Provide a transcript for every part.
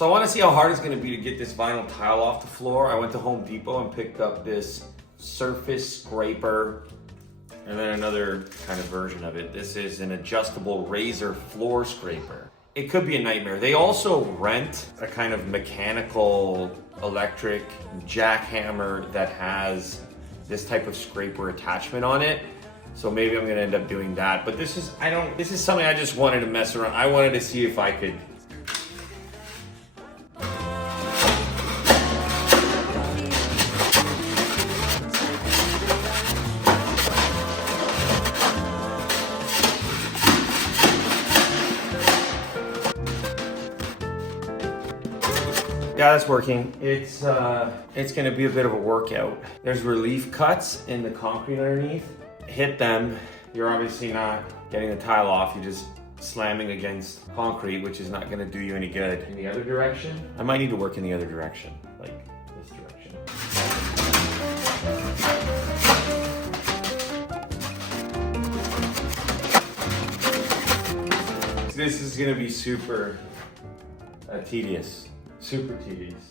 So I want to see how hard it's going to be to get this vinyl tile off the floor. I went to Home Depot and picked up this surface scraper and then another kind of version of it. This is an adjustable razor floor scraper. It could be a nightmare. They also rent a kind of mechanical electric jackhammer that has this type of scraper attachment on it. So maybe I'm gonna end up doing that. But this is something I just wanted to mess around. I wanted to see if I could. Yeah, that's working. It's gonna be a bit of a workout. There's relief cuts in the concrete underneath. Hit them. You're obviously not getting the tile off. You're just slamming against concrete, which is not gonna do you any good. In the other direction, I might need to work in the other direction, like this direction. This is gonna be super tedious. Super tedious.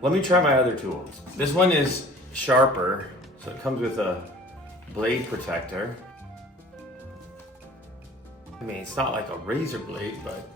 Let me try my other tools. This one is sharper, so it comes with a blade protector. I mean, it's not like a razor blade, but.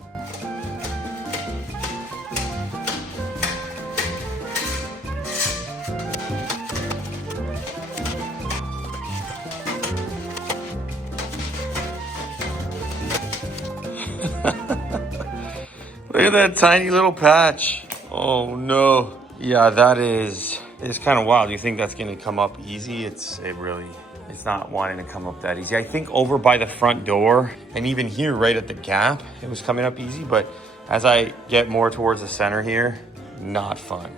Look at that tiny little patch. Oh no. Yeah, it's kind of wild. You think that's gonna come up easy? It's not wanting to come up that easy. I think over by the front door and even here right at the gap, it was coming up easy, but as I get more towards the center here, not fun.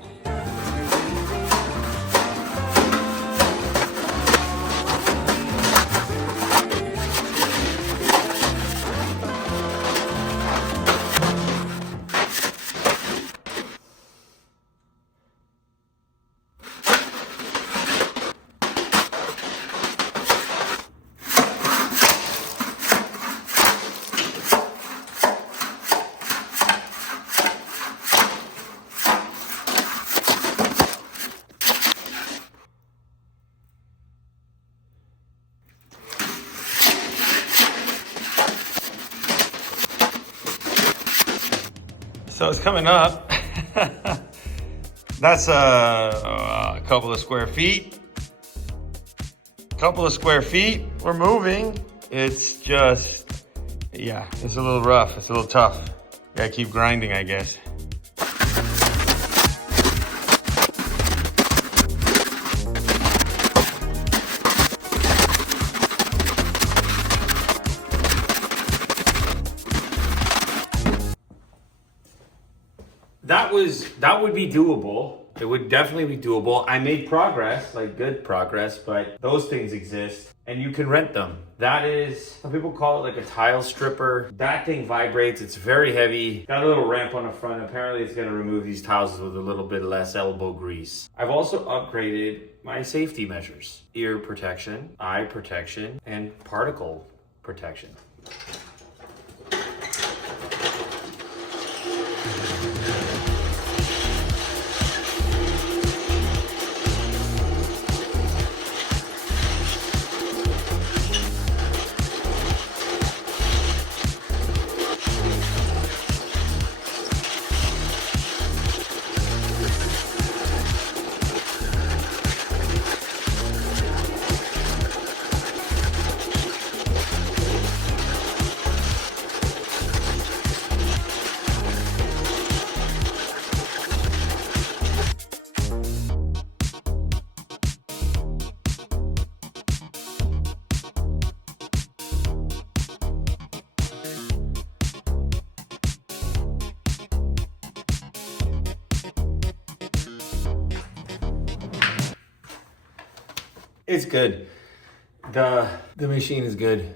So it's coming up. That's a couple of square feet. We're moving. It's just, yeah, it's a little rough. It's a little tough. Gotta keep grinding, I guess. That would be doable. It would definitely be doable. I made progress, like good progress, but those things exist and you can rent them. That is, some people call it like a tile stripper. That thing vibrates, it's very heavy. Got a little ramp on the front. Apparently it's gonna remove these tiles with a little bit less elbow grease. I've also upgraded my safety measures. Ear protection, eye protection, and particle protection. It's good. The machine is good.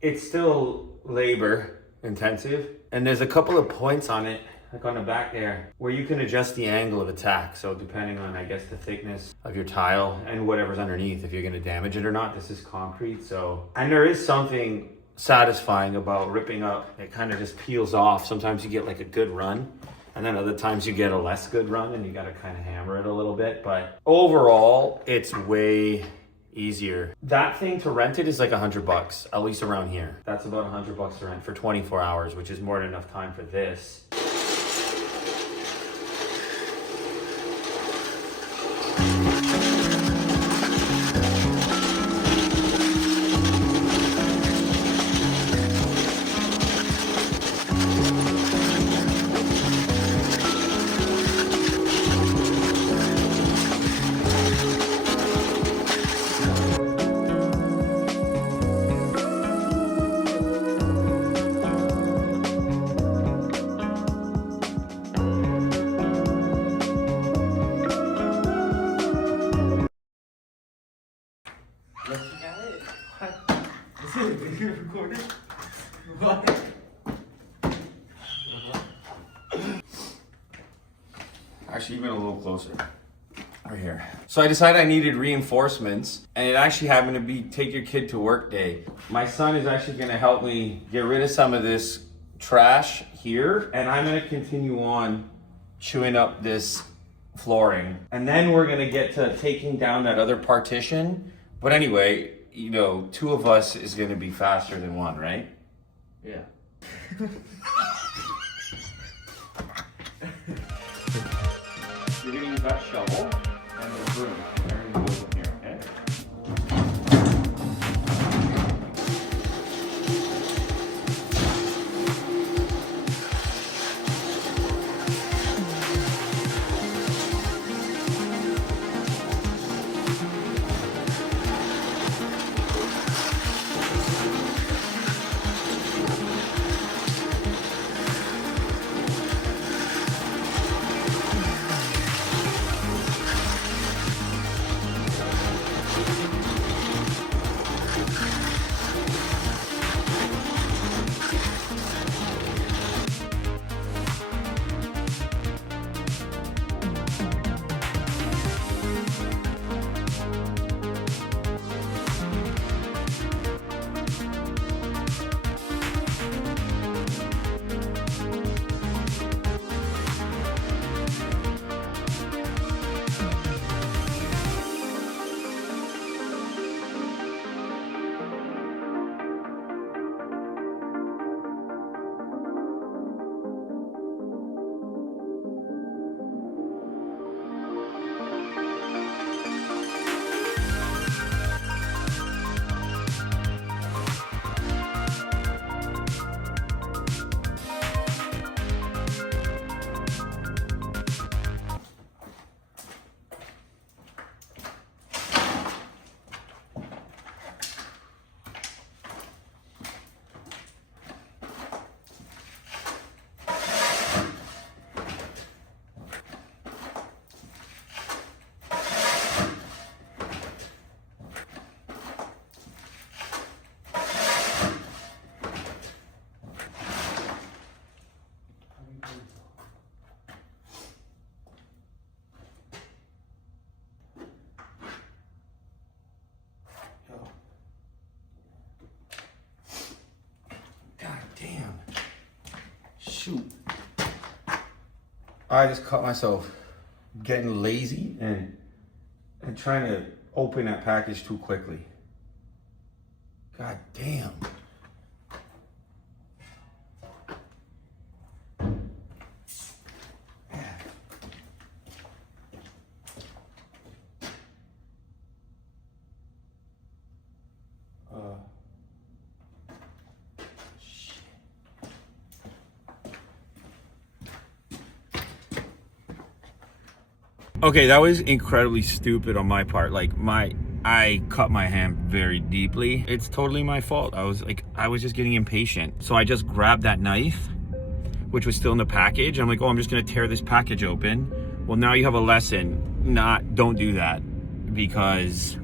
It's still labor intensive, and there's a couple of points on it, like on the back there, where you can adjust the angle of attack. So depending on, I guess, the thickness of your tile and whatever's underneath, if you're gonna damage it or not. This is concrete, so. And there is something satisfying about ripping up. It kind of just peels off. Sometimes you get like a good run And then other times you get a less good run and you gotta kind of hammer it a little bit. But overall, it's way easier. That thing to rent it is like $100, at least around here. That's about $100 to rent for 24 hours, which is more than enough time for this. Is it video recording? What? Actually, even a little closer. Right here. So I decided I needed reinforcements, and it actually happened to be take your kid to work day. My son is actually gonna help me get rid of some of this trash here, and I'm gonna continue on chewing up this flooring. And then we're gonna get to taking down that other partition. But anyway, you know, two of us is gonna be faster than one, right? Yeah. You're gonna use that shovel and the broom, and everything goes in here, okay? Damn. Shoot. I just caught myself getting lazy and trying to open that package too quickly. God damn. Okay, that was incredibly stupid on my part. Like I cut my hand very deeply. It's totally my fault. I was just getting impatient. So I just grabbed that knife, which was still in the package. I'm like, oh, I'm just gonna tear this package open. Well, now you have a lesson. Don't do that, because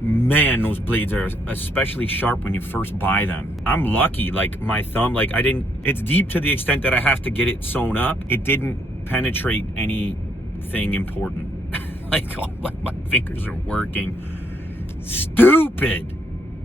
man, those blades are especially sharp when you first buy them. I'm lucky, like my thumb, it's deep to the extent that I have to get it sewn up. It didn't penetrate anything important. Like my fingers are working. Stupid.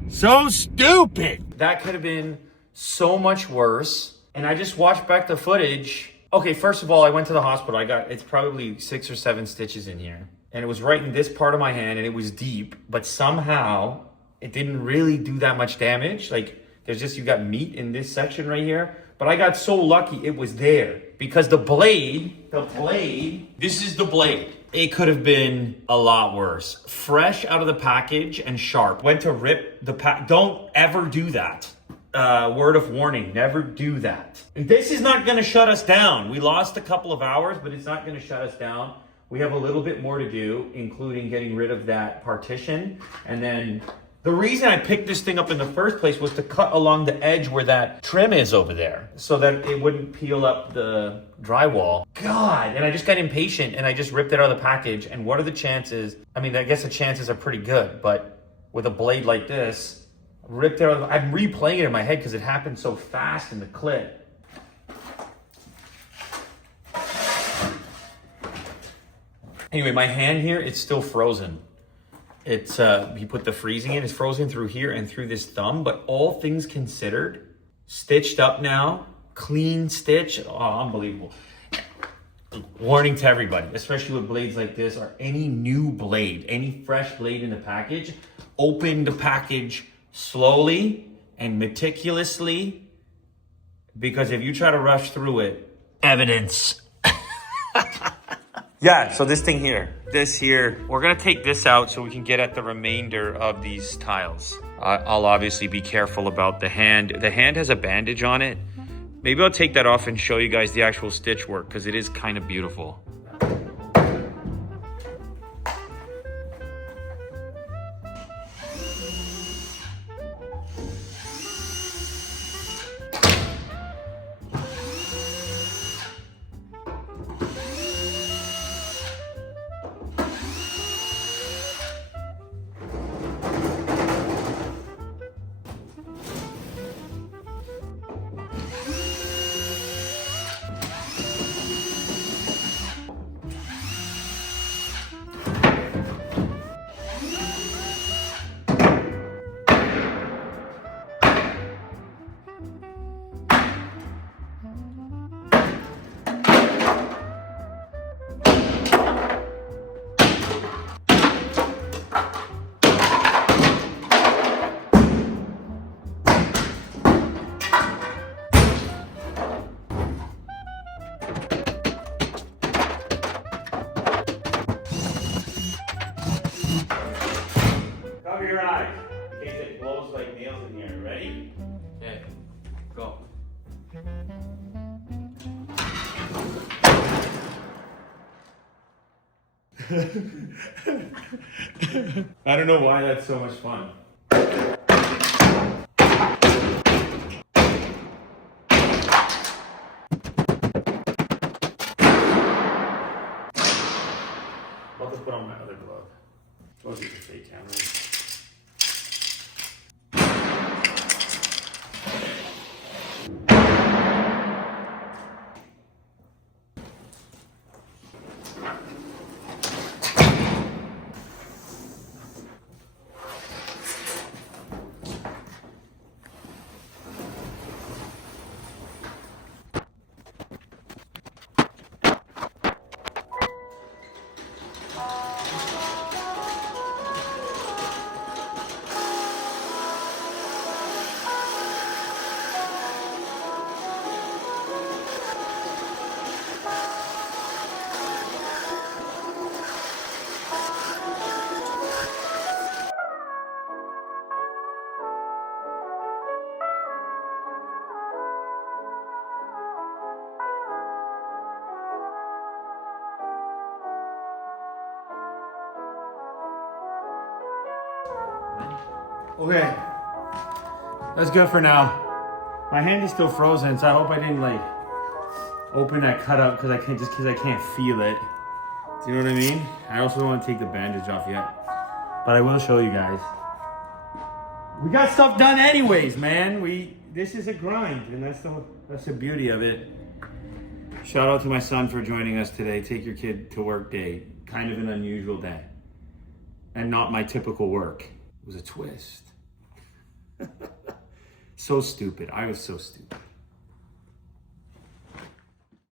So stupid. That could have been so much worse. And I just watched back the footage. Okay, first of all, I went to the hospital. It's probably 6 or 7 stitches in here. And it was right in this part of my hand and it was deep, but somehow it didn't really do that much damage. Like you got meat in this section right here. But I got so lucky it was there because the blade, this is the blade. It could have been a lot worse. Fresh out of the package and sharp. Went to rip the pack. Don't ever do that. Word of warning, never do that. This is not gonna shut us down. We lost a couple of hours, but it's not gonna shut us down. We have a little bit more to do, including getting rid of that partition. And then the reason I picked this thing up in the first place was to cut along the edge where that trim is over there so that it wouldn't peel up the drywall. God, and I just got impatient and I just ripped it out of the package. And what are the chances? I mean, I guess the chances are pretty good, but with a blade like this, ripped it out of, I'm replaying it in my head because it happened so fast in the clip. Anyway, my hand here, it's still frozen. It's, he put the freezing in, it's frozen through here and through this thumb, but all things considered, stitched up now, clean stitch, oh, unbelievable. Warning to everybody, especially with blades like this or any new blade, any fresh blade in the package, open the package slowly and meticulously, because if you try to rush through it, evidence. Yeah, so this thing here, we're gonna take this out so we can get at the remainder of these tiles. I'll obviously be careful about the hand. The hand has a bandage on it. Maybe I'll take that off and show you guys the actual stitch work because it is kind of beautiful. Cover your eyes in case it blows like nails in here. Ready? Okay, go. I don't know why that's so much fun. I'll just put on my other glove. Those are the fake cameras. Okay, that's good for now. My hand is still frozen, so I hope I didn't like open that cut up because I can't feel it. Do you know what I mean? I also don't want to take the bandage off yet, but I will show you guys. We got stuff done anyways, man. This is a grind, and that's the beauty of it. Shout out to my son for joining us today. Take your kid to work day. Kind of an unusual day, and not my typical work. It was a twist. So stupid. I was so stupid.